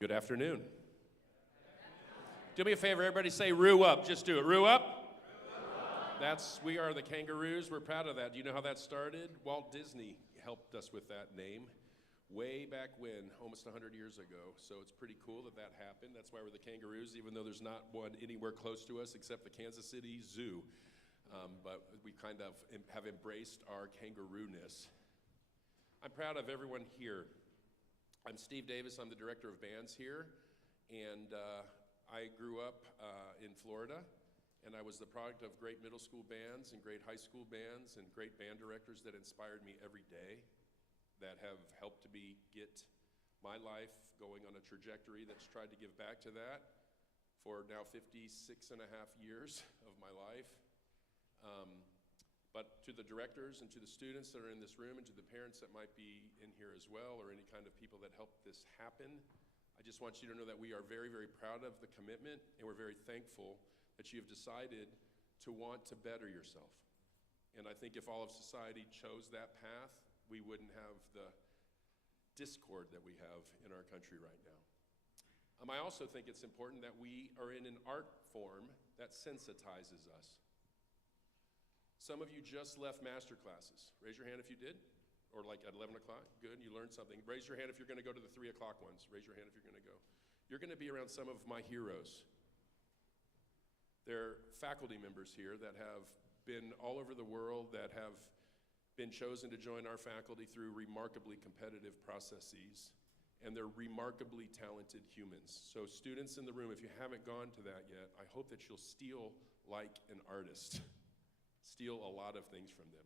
Good afternoon. Do me a favor, everybody say "roo up." Just do it. Roo up. We are the Kangaroos. We're proud of that. Do you know how that started? Walt Disney helped us with that name way back when, almost 100 years ago. So it's pretty cool that that happened. That's why we're the Kangaroos, even though there's not one anywhere close to us except the Kansas City Zoo. But we kind of have embraced our kangaroo-ness. I'm proud of everyone here. I'm Steve Davis. I'm the director of bands here, and I grew up in Florida, and I was the product of great middle school bands and great high school bands and great band directors that inspired me every day, that have helped to get my life going on a trajectory that's tried to give back to that for now 56 and a half years of my life. But to the directors and to the students that are in this room and to the parents that might be in here as well, or any kind of people that helped this happen, I just want you to know that we are very, very proud of the commitment, and we're very thankful that you have decided to want to better yourself. And I think if all of society chose that path, we wouldn't have the discord that we have in our country right now. I also think it's important that we are in an art form that sensitizes us. Some of you just left master classes. Raise your hand if you did, or like at 11 o'clock. Good, you learned something. Raise your hand if you're going to go to the 3 o'clock ones. Raise your hand if you're going to go. You're going to be around some of my heroes. They're faculty members here that have been all over the world, that have been chosen to join our faculty through remarkably competitive processes, and they're remarkably talented humans. So students in the room, if you haven't gone to that yet, I hope that you'll steal like an artist. Steal a lot of things from them.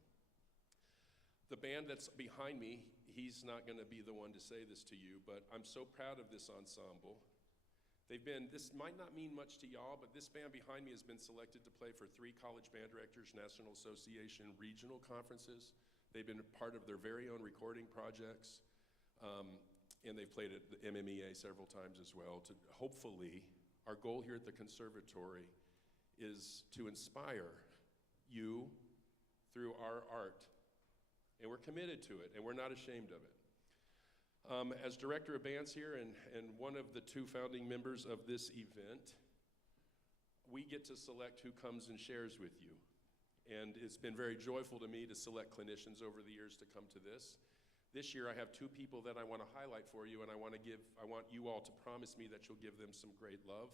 The band that's behind me, he's not going to be the one to say this to you, but I'm so proud of this ensemble. This might not mean much to y'all, but this band behind me has been selected to play for 3 College Band Directors National Association regional conferences. They've been part of their very own recording projects, and they've played at the MMEA several times as well. Hopefully, our goal here at the Conservatory is to inspire you through our art, and we're committed to it, and we're not ashamed of it. As director of bands here and one of the 2 founding members of this event, we get to select who comes and shares with you, and it's been very joyful to me to select clinicians over the years to come to this. This year I have 2 people that I want to highlight for you, and I want you all to promise me that you'll give them some great love.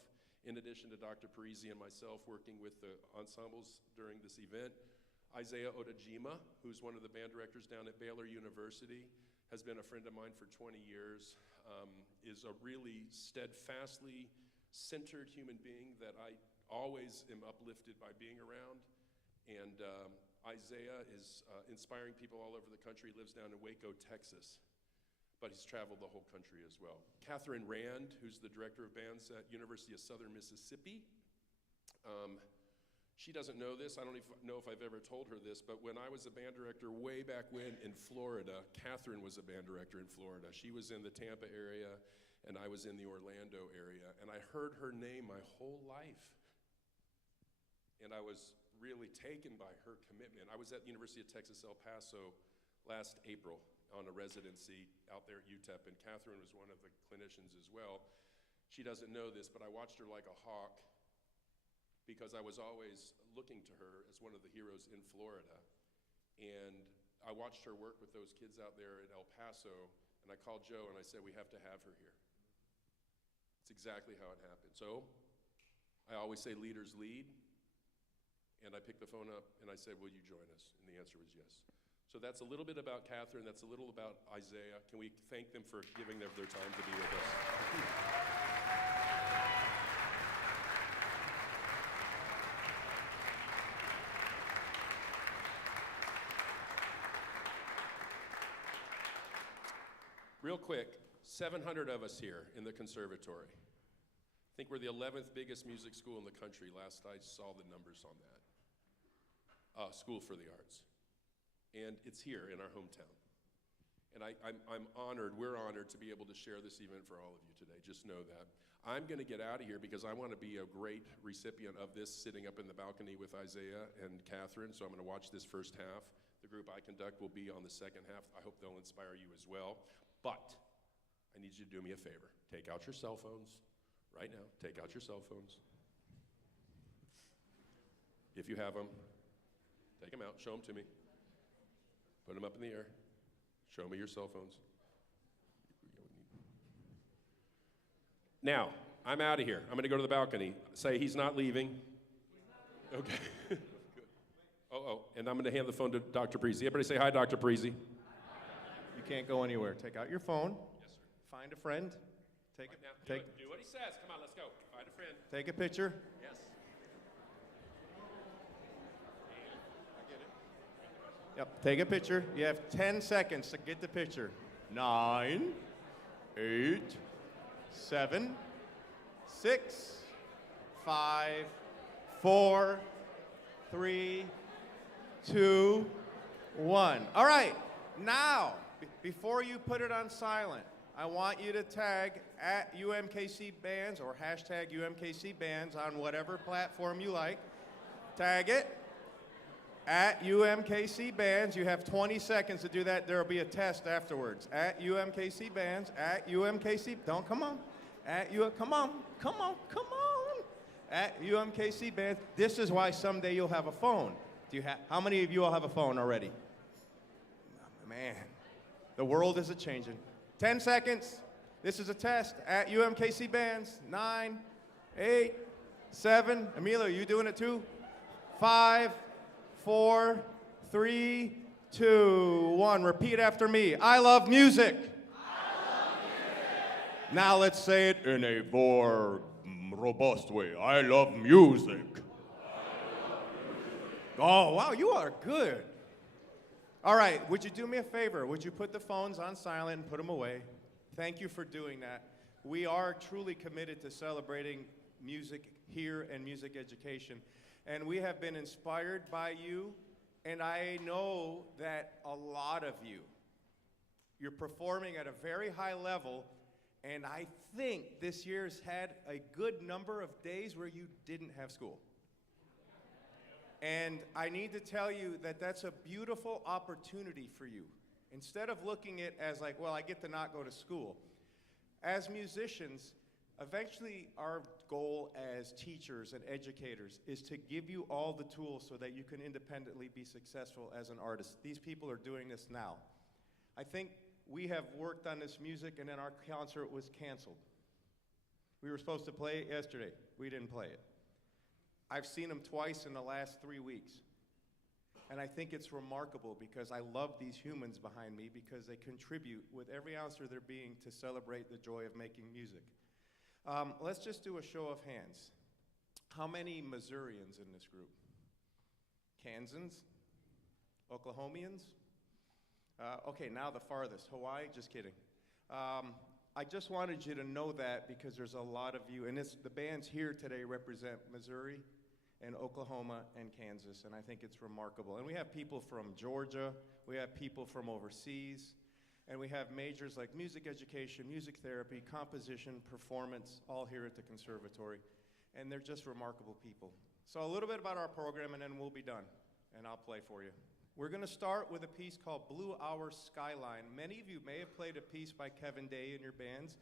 In addition to Dr. Parisi and myself working with the ensembles during this event, Isaiah Odajima, who's one of the band directors down at Baylor University, has been a friend of mine for 20 years, is a really steadfastly centered human being that I always am uplifted by being around. And Isaiah is inspiring people all over the country. He lives down in Waco, Texas, but he's traveled the whole country as well. Catherine Rand, who's the director of bands at University of Southern Mississippi. She doesn't know this. I don't even know if I've ever told her this, but when I was a band director way back when in Florida, Catherine was a band director in Florida. She was in the Tampa area, and I was in the Orlando area, and I heard her name my whole life. And I was really taken by her commitment. I was at the University of Texas, El Paso last April on a residency out there at UTEP, and Catherine was one of the clinicians as well. She doesn't know this, but I watched her like a hawk because I was always looking to her as one of the heroes in Florida. And I watched her work with those kids out there in El Paso, and I called Joe and I said, we have to have her here. It's exactly how it happened. So I always say leaders lead, and I picked the phone up and I said, will you join us? And the answer was yes. So that's a little bit about Catherine, that's a little about Isaiah. Can we thank them for giving their time to be with us? Real quick, 700 of us here in the Conservatory. I think we're the 11th biggest music school in the country. Last I saw the numbers on that. School for the Arts. And it's here in our hometown. And I'm honored, we're honored to be able to share this event for all of you today. Just know that. I'm going to get out of here because I want to be a great recipient of this, sitting up in the balcony with Isaiah and Catherine, so I'm going to watch this first half. The group I conduct will be on the second half. I hope they'll inspire you as well. But I need you to do me a favor. Take out your cell phones right now. Take out your cell phones. If you have them, take them out. Show them to me. Put them up in the air. Show me your cell phones. Now, I'm out of here. I'm going to go to the balcony. Say he's not leaving. Okay. Good. And I'm going to hand the phone to Dr. Parisi. Everybody say hi, Dr. Parisi. You can't go anywhere. Take out your phone. Yes, sir. Find a friend. Do what he says. Come on, let's go. Find a friend. Take a picture. Yes. I get it. Yep, take a picture. You have 10 seconds to get the picture. 9, 8, 7, 6, 5, 4, 3, 2, 1. All right, now, before you put it on silent, I want you to tag at UMKC Bands or hashtag UMKC Bands on whatever platform you like. Tag it at UMKC Bands. You have 20 seconds to do that. There will be a test afterwards. At UMKC Bands, at UMKC, come on. Come on. At UMKC Bands. This is why someday you'll have a phone. How many of you all have a phone already? Man, the world is a-changing. 10 seconds. This is a test. At UMKC Bands. 9, 8, 7. Emilio, are you doing it too? 5, 4, 3, 2, 1. Repeat after me. I love music. I love music. Now let's say it in a more robust way. I love music. Oh, wow, you are good. All right, would you do me a favor? Would you put the phones on silent and put them away? Thank you for doing that. We are truly committed to celebrating music here and music education. And we have been inspired by you, and I know that a lot of you're performing at a very high level, and I think this year's had a good number of days where you didn't have school. And I need to tell you that that's a beautiful opportunity for you. Instead of looking at it as like, well, I get to not go to school. As musicians, eventually our goal as teachers and educators is to give you all the tools so that you can independently be successful as an artist. These people are doing this now. I think we have worked on this music, and then our concert was canceled. We were supposed to play it yesterday. We didn't play it. I've seen them twice in the last 3 weeks. And I think it's remarkable because I love these humans behind me because they contribute with every ounce of their being to celebrate the joy of making music. Let's just do a show of hands. How many Missourians in this group? Kansans? Oklahomians? Okay, now the farthest. Hawaii? Just kidding. I just wanted you to know that because there's a lot of you, and the bands here today represent Missouri and Oklahoma and Kansas, and I think it's remarkable. And we have people from Georgia, we have people from overseas, and we have majors like music education, music therapy, composition, performance, all here at the conservatory. And they're just remarkable people. So a little bit about our program, and then we'll be done, and I'll play for you. We're going to start with a piece called Blue Hour Skyline. Many of you may have played a piece by Kevin Day in your bands.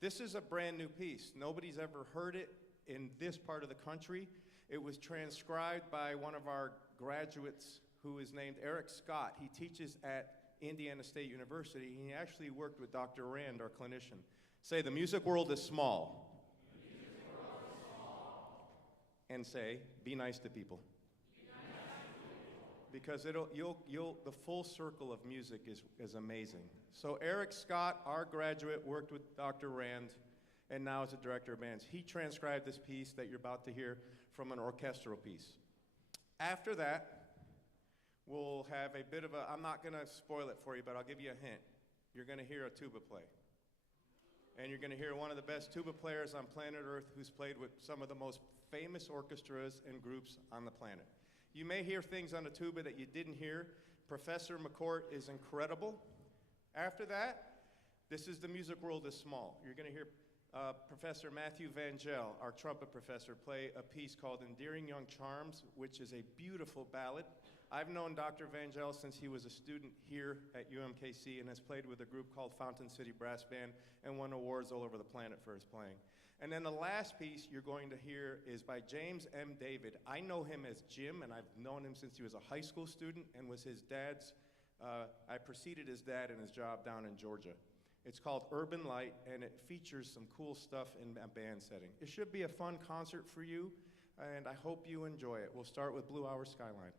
This is a brand new piece. Nobody's ever heard it in this part of the country. It was transcribed by one of our graduates who is named Eric Scott. He teaches at Indiana State University. He actually worked with Dr. Rand, our clinician. Say, the music world is small. The music world is small. And say, be nice to people. Because the full circle of music is amazing. So Eric Scott, our graduate, worked with Dr. Rand, and now is a director of bands. He transcribed this piece that you're about to hear from an orchestral piece. After that, we'll have a bit of I'm not going to spoil it for you, but I'll give you a hint. You're going to hear a tuba play. And you're going to hear one of the best tuba players on planet Earth who's played with some of the most famous orchestras and groups on the planet. You may hear things on the tuba that you didn't hear. Professor McCourt is incredible. After that, this is The Music World is Small. You're going to hear Professor Matthew Vangel, our trumpet professor, play a piece called Endearing Young Charms, which is a beautiful ballad I've known Dr. Vangel since he was a student here at UMKC and has played with a group called Fountain City Brass Band and won awards all over the planet for his playing. And then the last piece you're going to hear is by James M. David. I know him as Jim, and I've known him since he was a high school student and was his dad's, I preceded his dad in his job down in Georgia. It's called Urban Light, and it features some cool stuff in a band setting. It should be a fun concert for you, and I hope you enjoy it. We'll start with Blue Hour Skyline.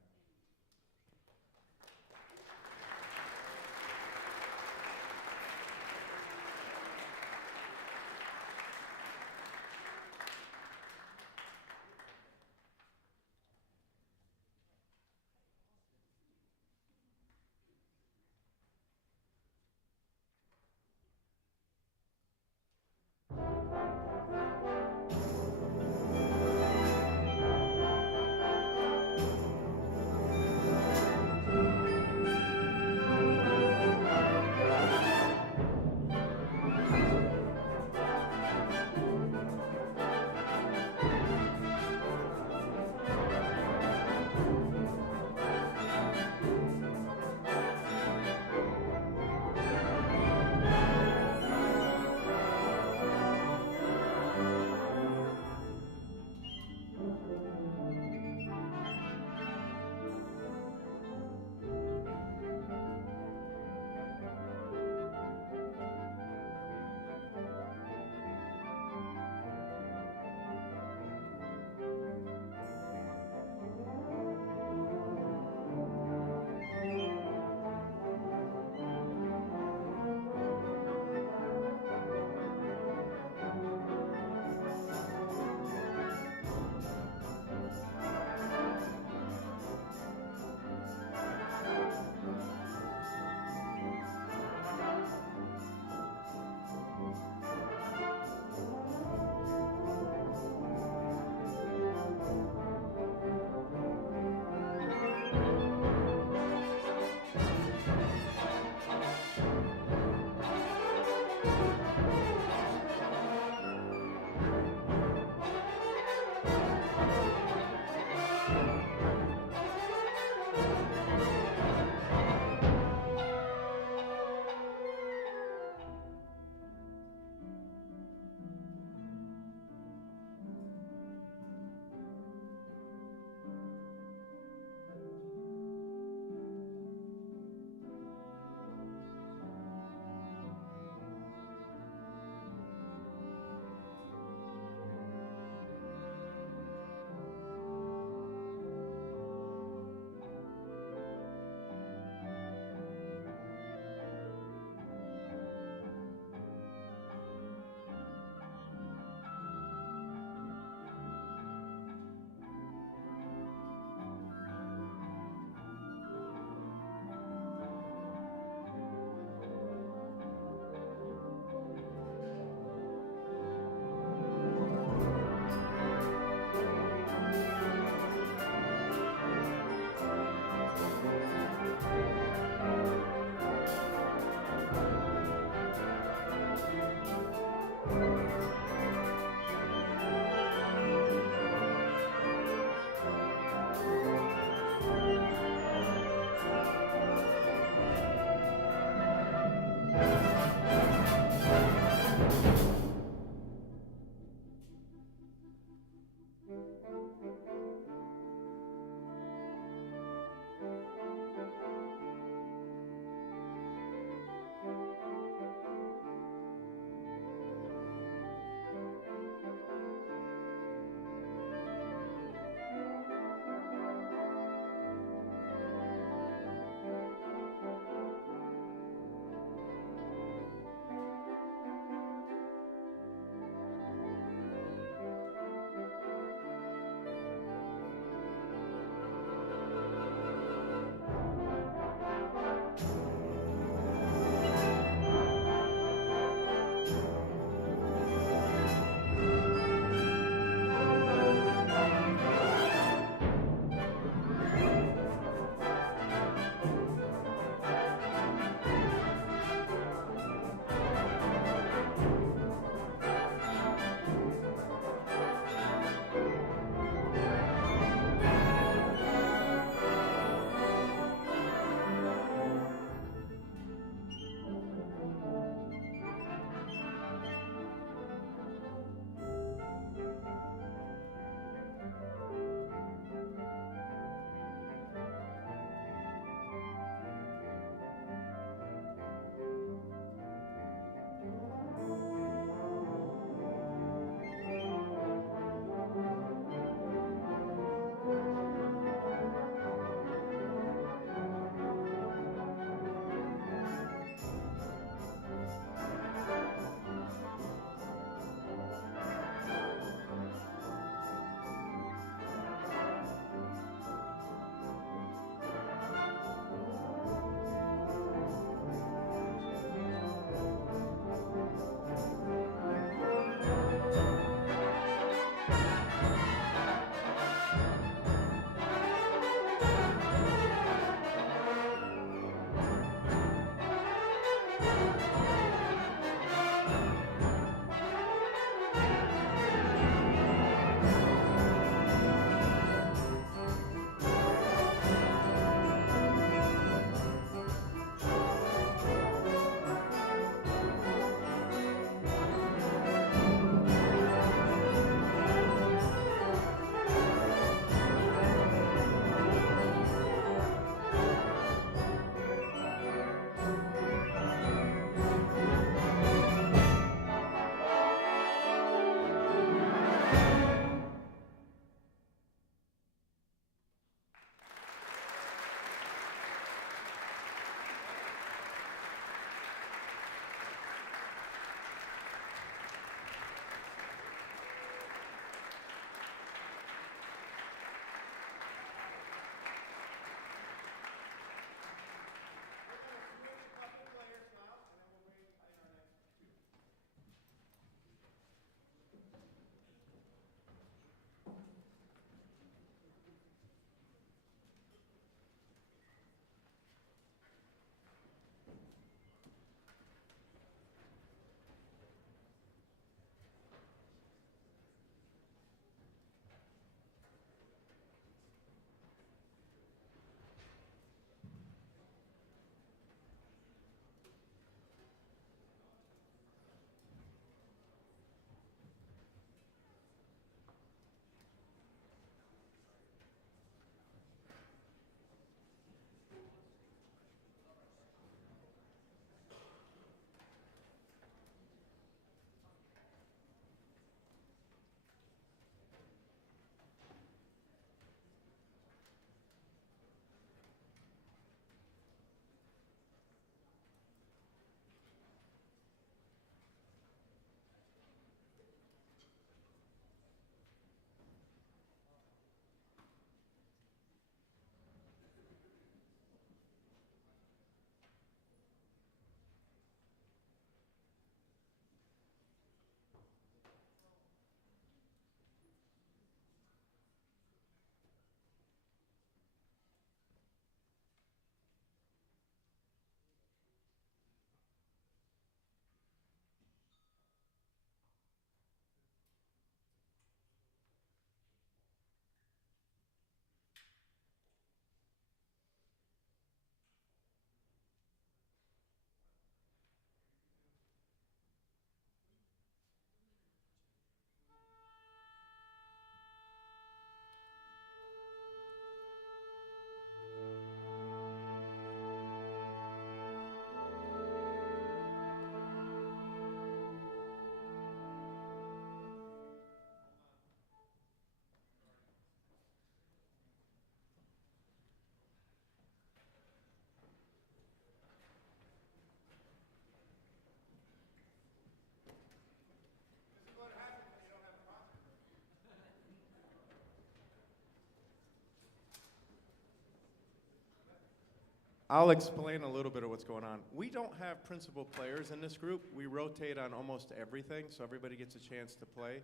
I'll explain a little bit of what's going on. We don't have principal players in this group. We rotate on almost everything, so everybody gets a chance to play.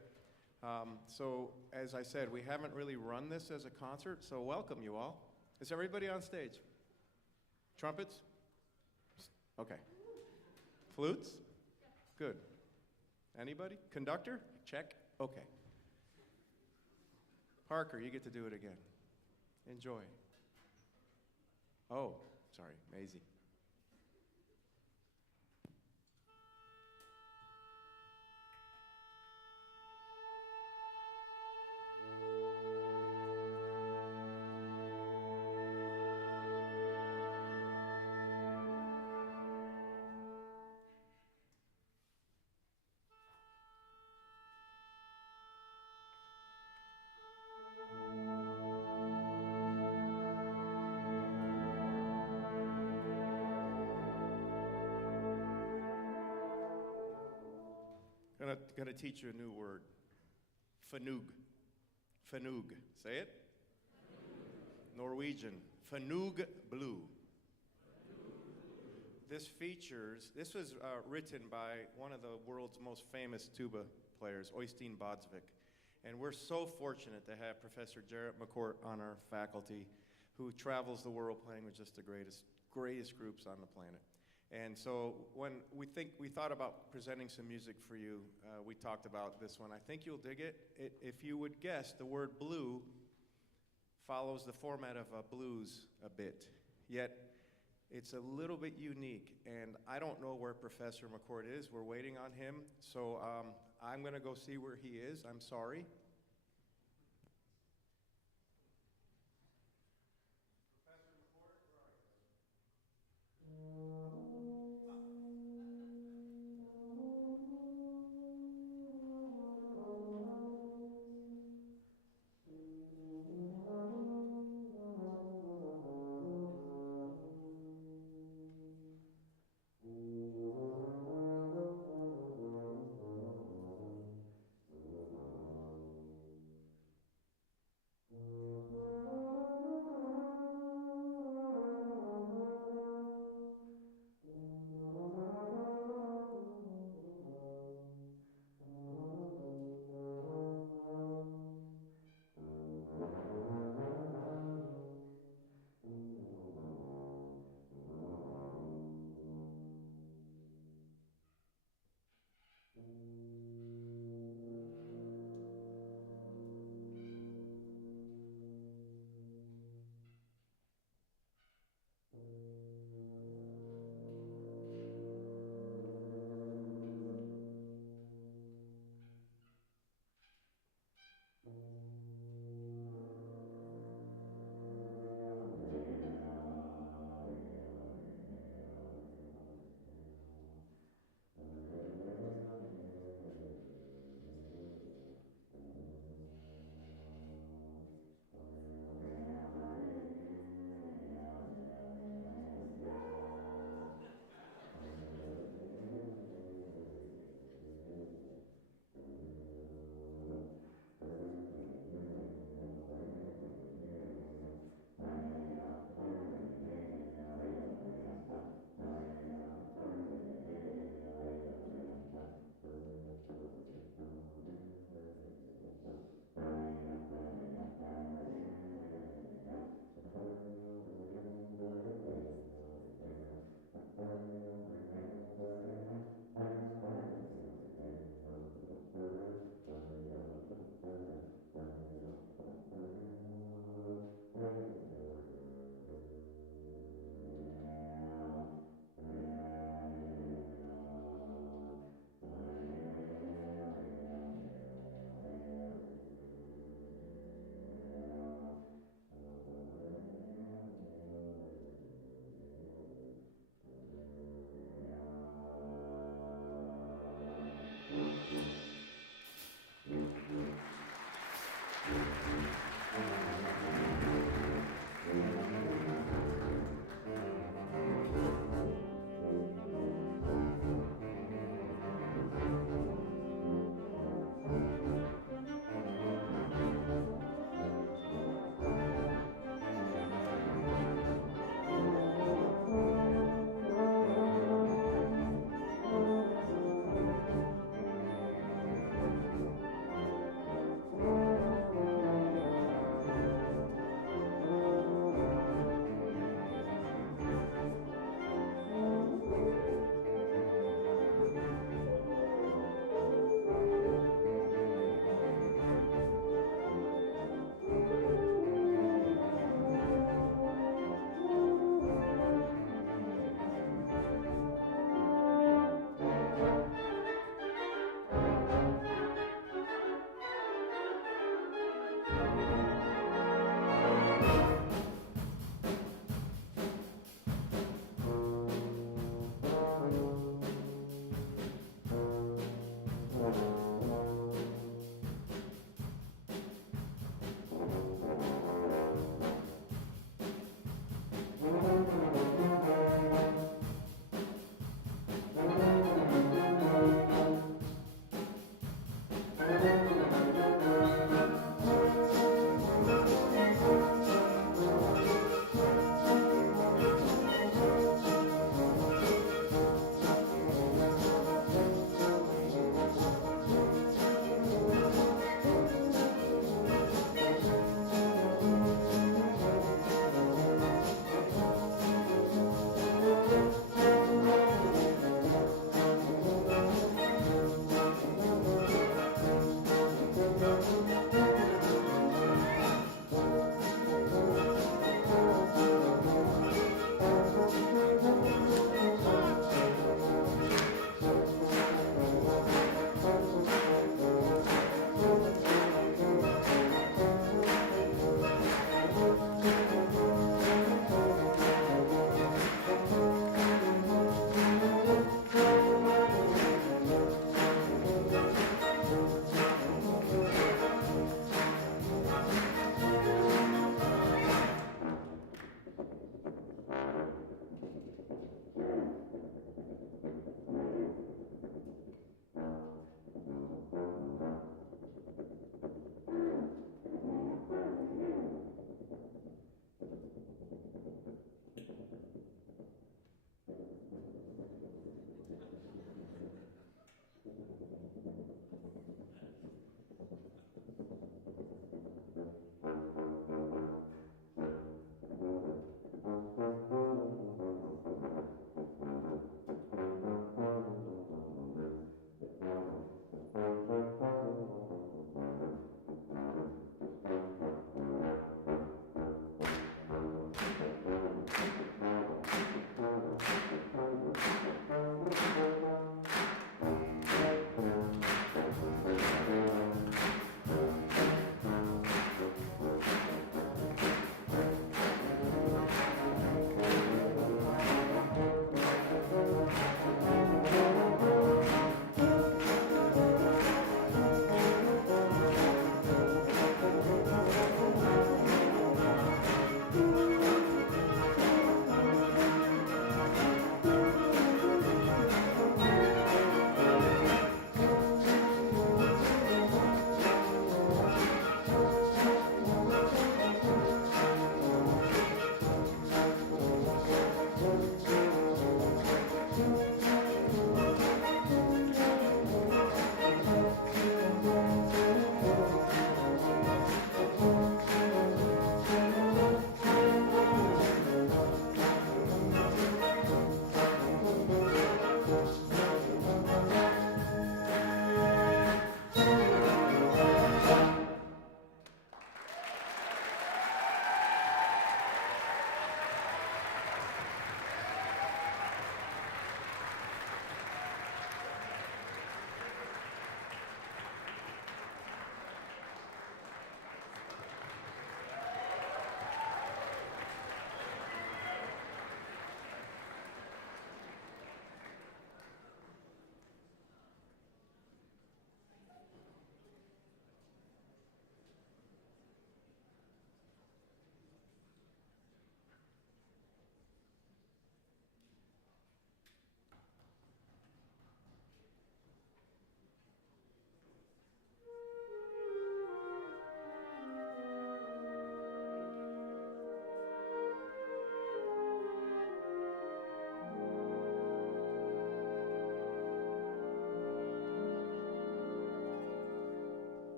So, as I said, we haven't really run this as a concert, so welcome you all. Is everybody on stage? Trumpets? Okay. Flutes? Good. Anybody? Conductor? Check. Okay. Parker, you get to do it again. Enjoy. Oh, sorry, Maisie. Gonna teach you a new word. Fanug. Fanug. Say it. Norwegian. Fanug blue. This was written by one of the world's most famous tuba players, Øystein Bodsvik. And we're so fortunate to have Professor Jarrett McCourt on our faculty, who travels the world playing with just the greatest groups on the planet. And so when we thought about presenting some music for you, we talked about this one. I think you'll dig it. If you would guess, the word blue follows the format of a blues a bit, yet it's a little bit unique. And I don't know where Professor McCourt is. We're waiting on him. So I'm gonna go see where he is. I'm sorry.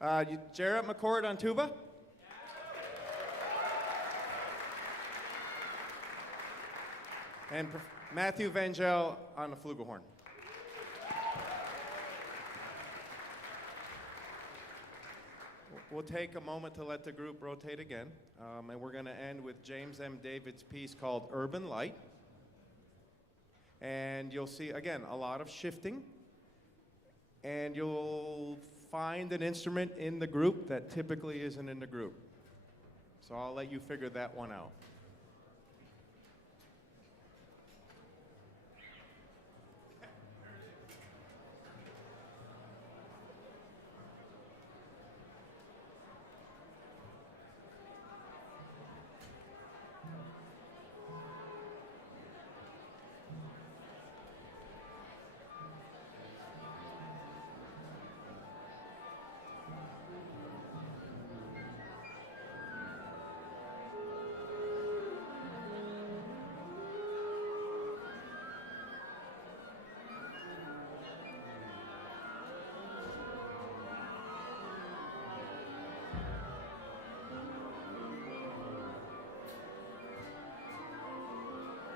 Jarrett McCord on tuba. And Matthew Vangel on the flugelhorn. We'll take a moment to let the group rotate again, and we're going to end with James M. David's piece called Urban Light. And you'll see, again, a lot of shifting, and you'll find an instrument in the group that typically isn't in the group. So I'll let you figure that one out.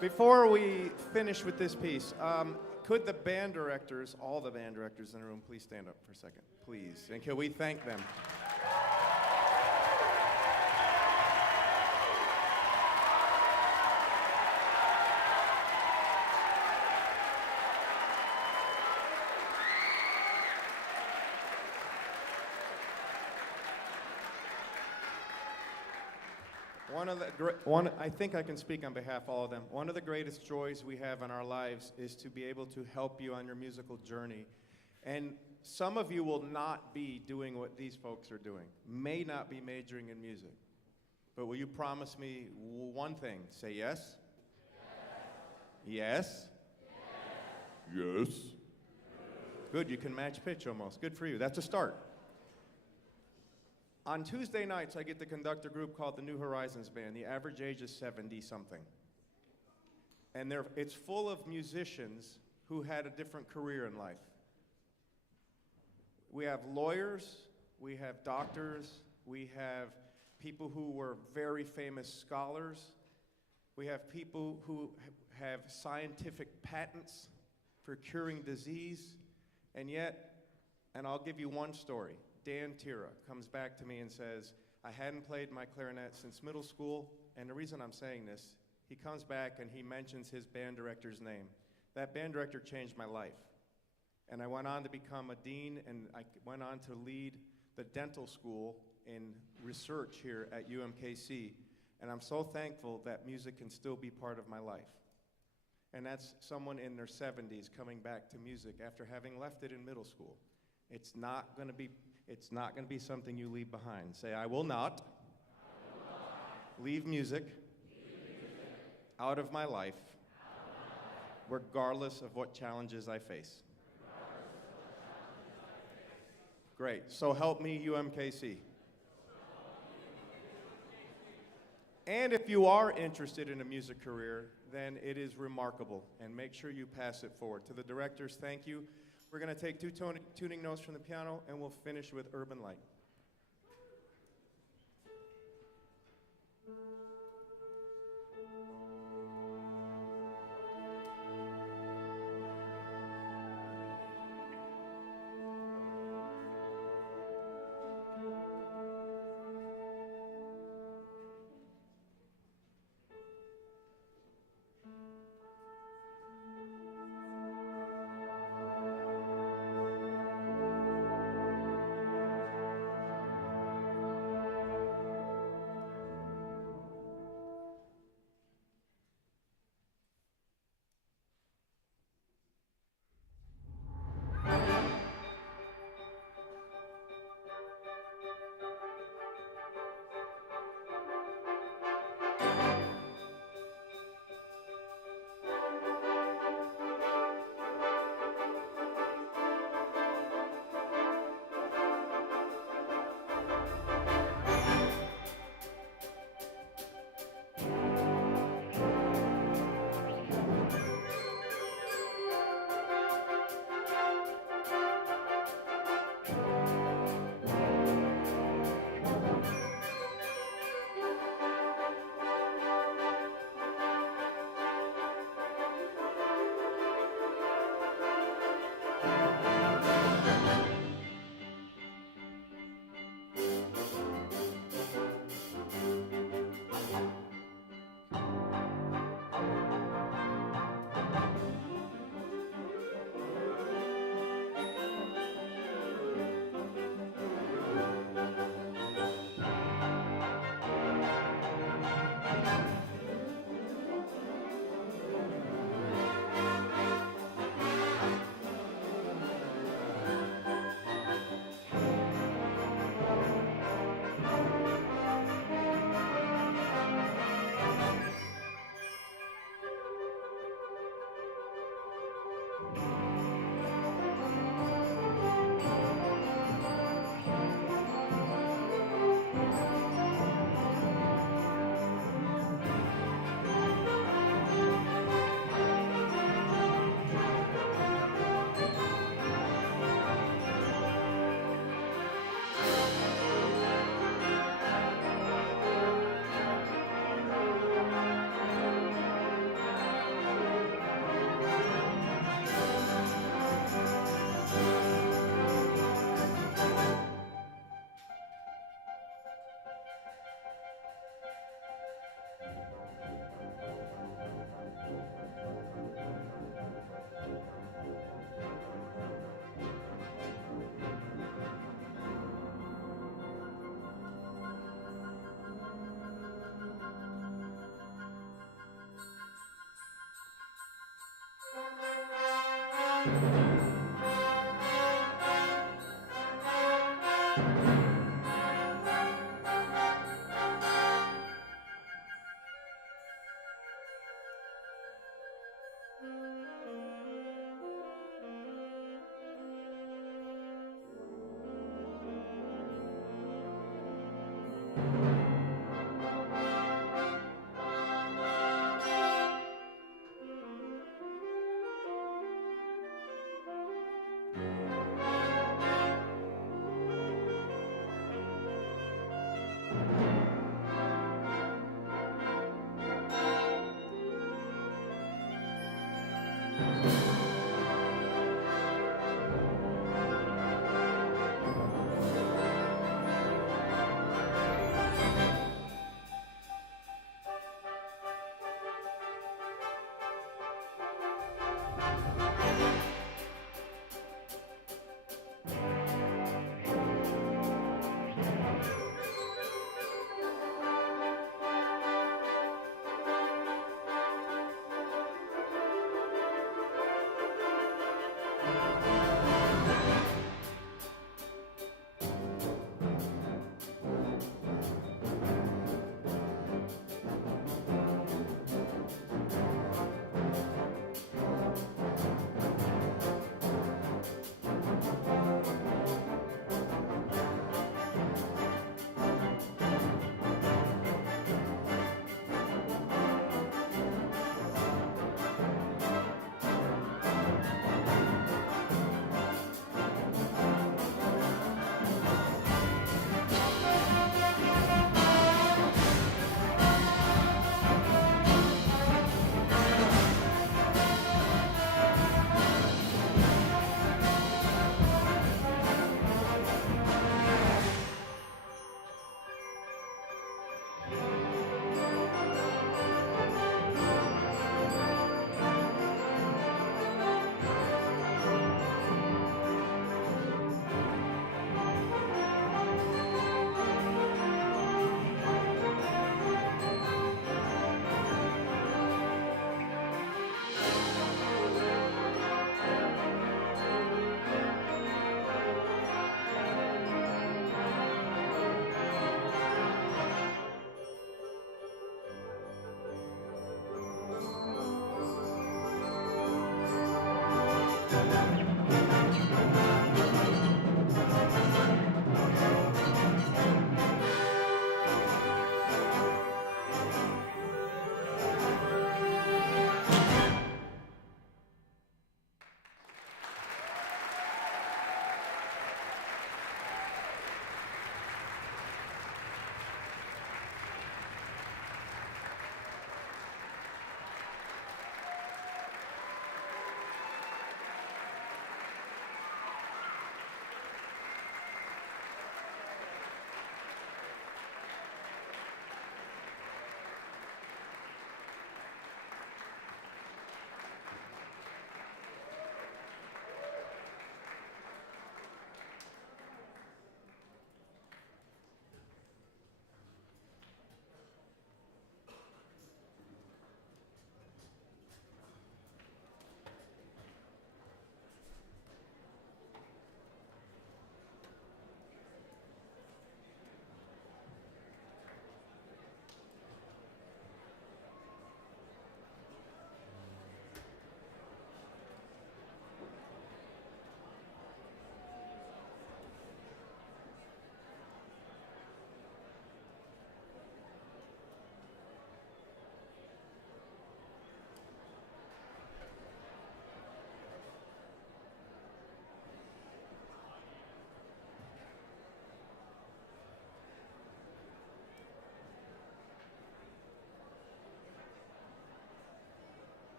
Before we finish with this piece, could the band directors, all the band directors in the room, please stand up for a second, please? And can we thank them? I think I can speak on behalf of all of them. One of the greatest joys we have in our lives is to be able to help you on your musical journey. And some of you will not be doing what these folks are doing, may not be majoring in music. But will you promise me one thing? Say yes? Yes? Yes? Yes. Good, you can match pitch almost. Good for you. That's a start. On Tuesday nights, I get to conduct a group called the New Horizons Band. The average age is 70-something. And it's full of musicians who had a different career in life. We have lawyers, we have doctors, we have people who were very famous scholars, we have people who have scientific patents for curing disease, and yet, and I'll give you one story. Dan Tira comes back to me and says, I hadn't played my clarinet since middle school, and the reason I'm saying this, he comes back and he mentions his band director's name. That band director changed my life. And I went on to become a dean, and I went on to lead the dental school in research here at UMKC. And I'm so thankful that music can still be part of my life. And that's someone in their 70s coming back to music after having left it in middle school. It's not going to be something you leave behind. Say, I will not leave music out of my life, regardless of what challenges I face. Great. So help me, UMKC. And if you are interested in a music career, then it is remarkable, and make sure you pass it forward. To the directors, thank you. We're going to take two tuning notes from the piano, and we'll finish with Urban Light.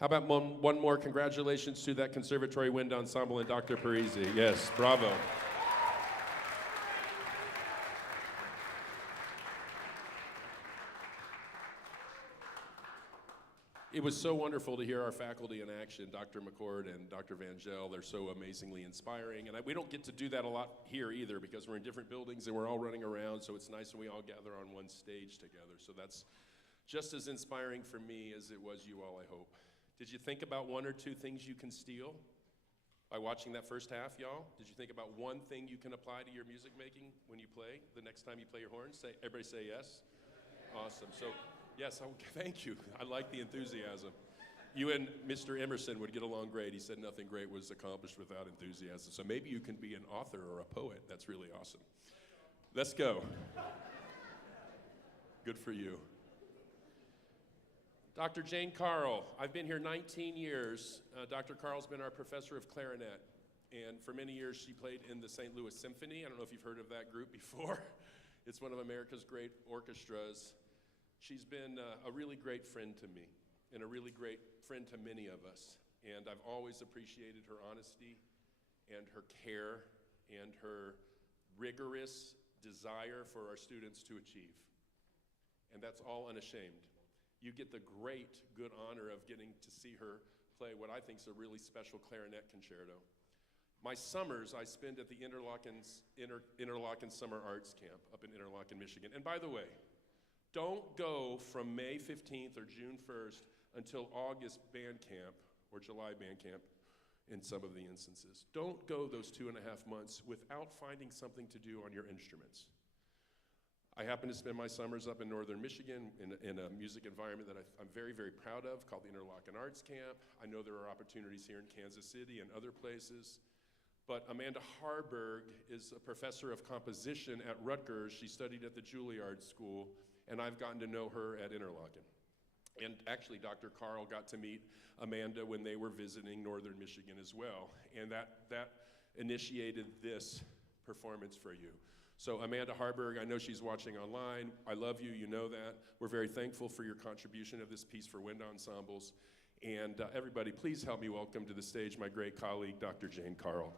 How about one more congratulations to that Conservatory Wind Ensemble and Dr. Parisi. Yes, bravo. It was so wonderful to hear our faculty in action, Dr. McCord and Dr. Van Gel. They're so amazingly inspiring. And we don't get to do that a lot here either because we're in different buildings and we're all running around, so it's nice when we all gather on one stage together. So that's just as inspiring for me as it was you all, I hope. Did you think about one or two things you can steal by watching that first half, y'all? Did you think about one thing you can apply to your music making when you play, the next time you play your horn? Everybody say yes? Awesome. So, yes, thank you. I like the enthusiasm. You and Mr. Emerson would get along great. He said nothing great was accomplished without enthusiasm. So maybe you can be an author or a poet. That's really awesome. Let's go. Good for you. Dr. Jane Carl, I've been here 19 years. Dr. Carl's been our professor of clarinet, and for many years she played in the St. Louis Symphony. I don't know if you've heard of that group before. It's one of America's great orchestras. She's been a really great friend to me, and a really great friend to many of us, and I've always appreciated her honesty and her care and her rigorous desire for our students to achieve, and that's all unashamed. You get the great, good honor of getting to see her play what I think is a really special clarinet concerto. My summers I spend at the Interlochen Summer Arts Camp up in Interlochen, Michigan. And by the way, don't go from May 15th or June 1st until August band camp or July band camp in some of the instances. Don't go those 2.5 months without finding something to do on your instruments. I happen to spend my summers up in northern Michigan in a music environment that I'm very, very proud of called the Interlochen Arts Camp. I know there are opportunities here in Kansas City and other places. But Amanda Harburg is a professor of composition at Rutgers. She studied at the Juilliard School, and I've gotten to know her at Interlochen. And actually, Dr. Carl got to meet Amanda when they were visiting northern Michigan as well. And that initiated this performance for you. So Amanda Harburg, I know she's watching online. I love you, you know that. We're very thankful for your contribution of this piece for wind ensembles. And everybody, please help me welcome to the stage my great colleague, Dr. Jane Carl.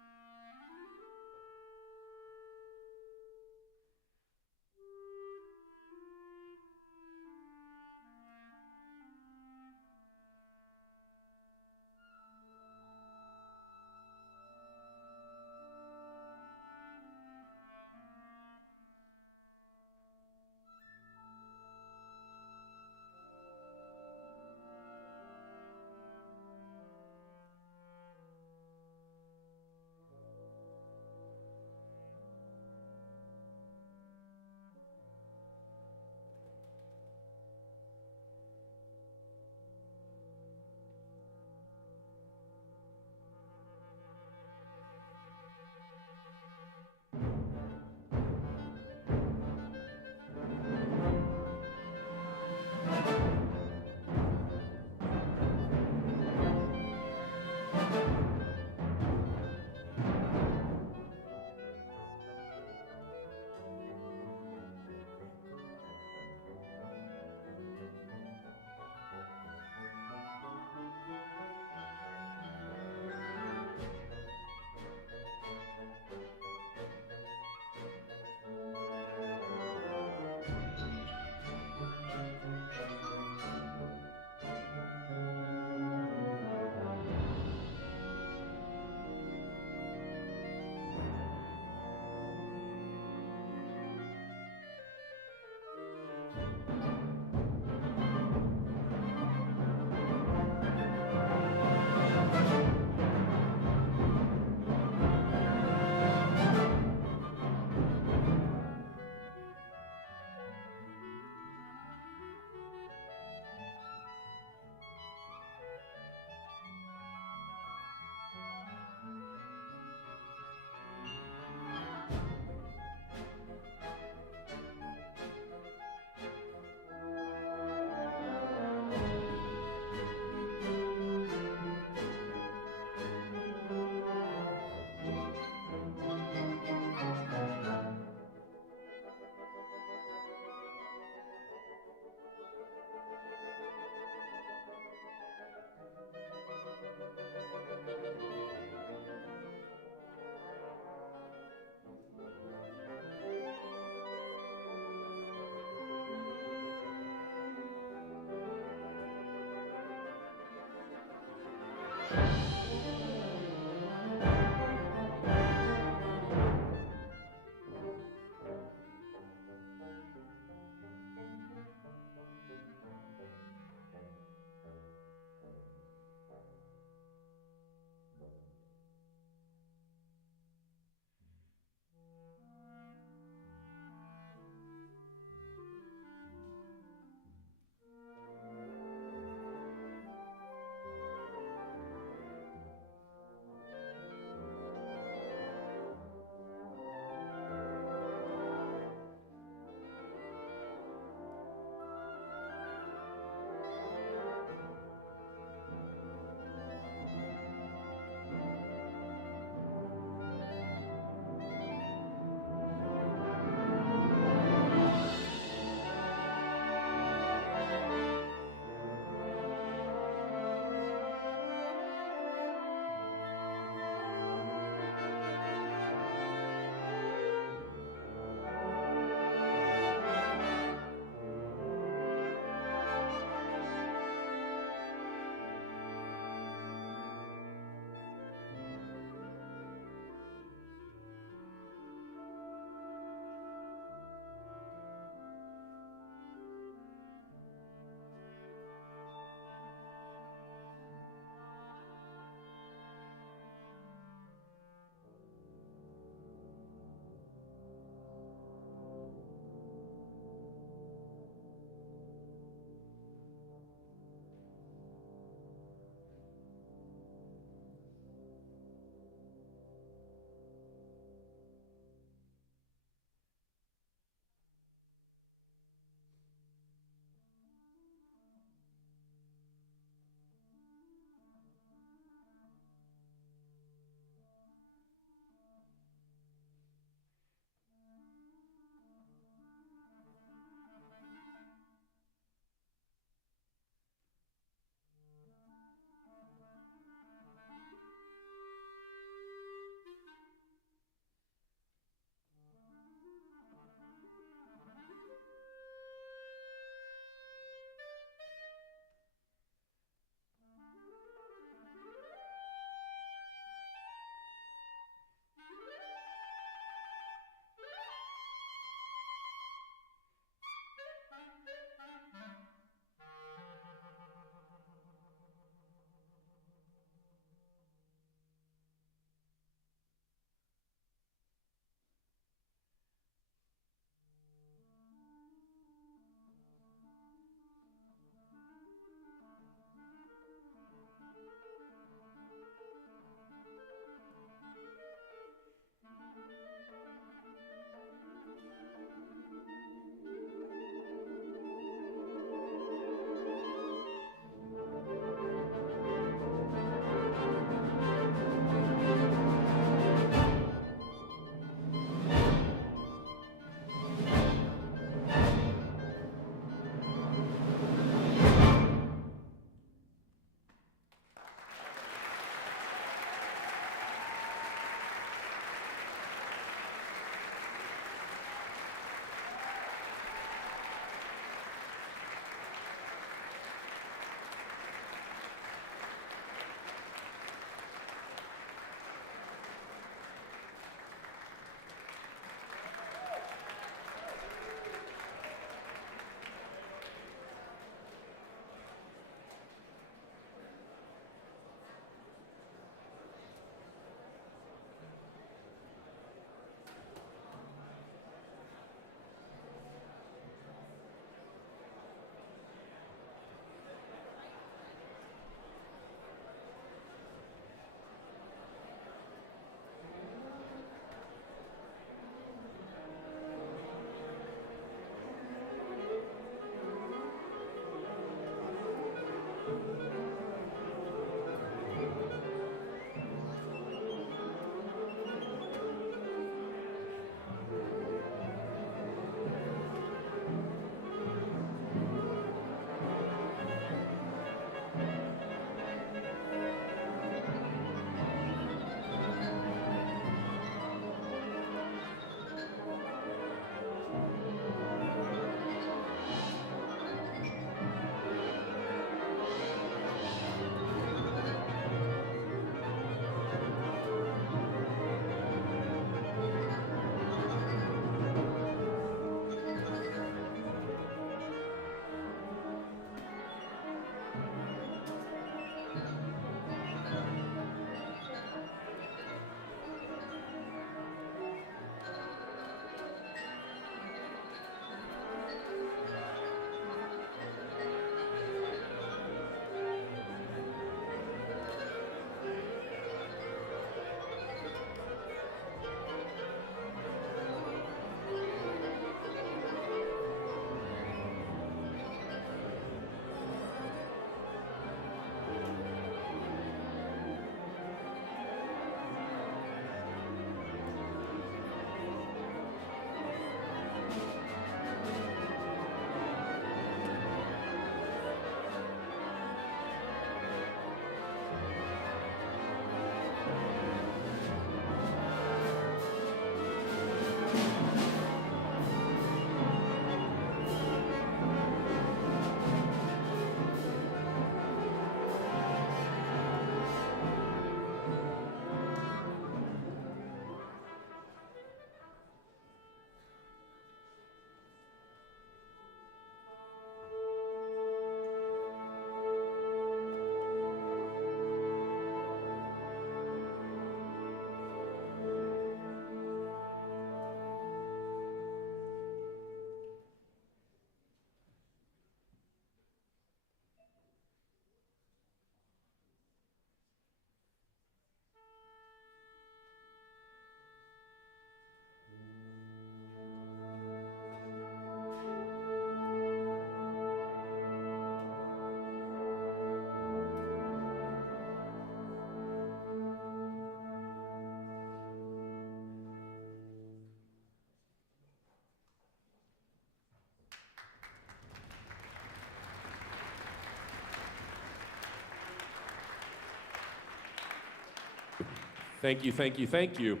Thank you, thank you, thank you.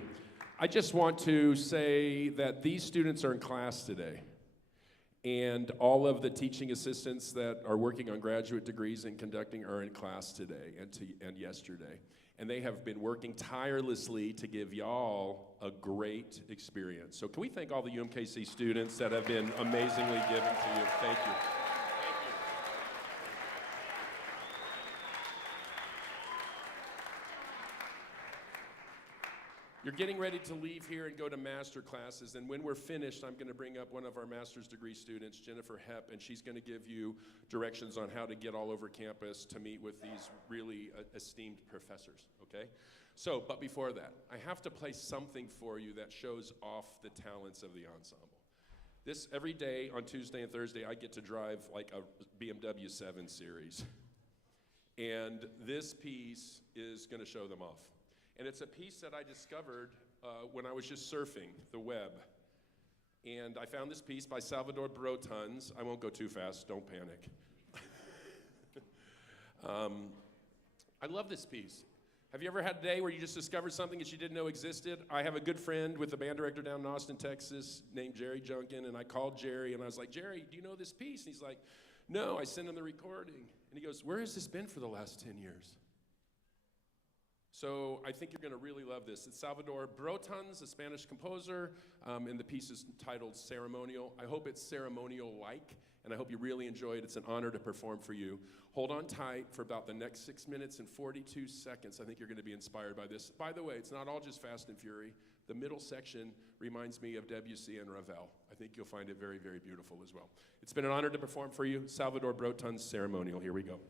I just want to say that these students are in class today. And all of the teaching assistants that are working on graduate degrees and conducting are in class today and yesterday. And they have been working tirelessly to give y'all a great experience. So can we thank all the UMKC students that have been amazingly given to you? Thank you. You're getting ready to leave here and go to master classes, and when we're finished, I'm going to bring up one of our master's degree students, Jennifer Hepp, and she's going to give you directions on how to get all over campus to meet with these really esteemed professors, okay? So, but before that, I have to play something for you that shows off the talents of the ensemble. Every day on Tuesday and Thursday, I get to drive like a BMW 7 Series, and this piece is going to show them off. And it's a piece that I discovered when I was just surfing the web. And I found this piece by Salvador Brotons. I won't go too fast, don't panic. I love this piece. Have you ever had a day where you just discovered something that you didn't know existed? I have a good friend with a band director down in Austin, Texas, named Jerry Junkin, and I called Jerry, and I was like, Jerry, do you know this piece? And he's like, no, I sent him the recording. And he goes, where has this been for the last 10 years? So I think you're going to really love this. It's Salvador Brotons, a Spanish composer, and the piece is titled Ceremonial. I hope it's ceremonial-like, and I hope you really enjoy it. It's an honor to perform for you. Hold on tight for about the next 6 minutes and 42 seconds. I think you're going to be inspired by this. By the way, it's not all just Fast and Fury. The middle section reminds me of Debussy and Ravel. I think you'll find it very, very beautiful as well. It's been an honor to perform for you. Salvador Brotons, Ceremonial. Here we go.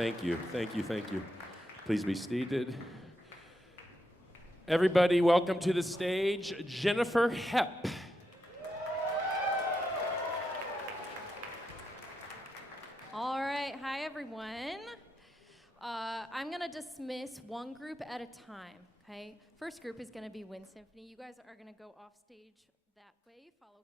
Thank you, thank you, thank you. Please be seated. Everybody, welcome to the stage, Jennifer Hepp. All right, hi everyone. I'm gonna dismiss one group at a time, okay? First group is gonna be Wind Symphony. You guys are gonna go off stage that way, follow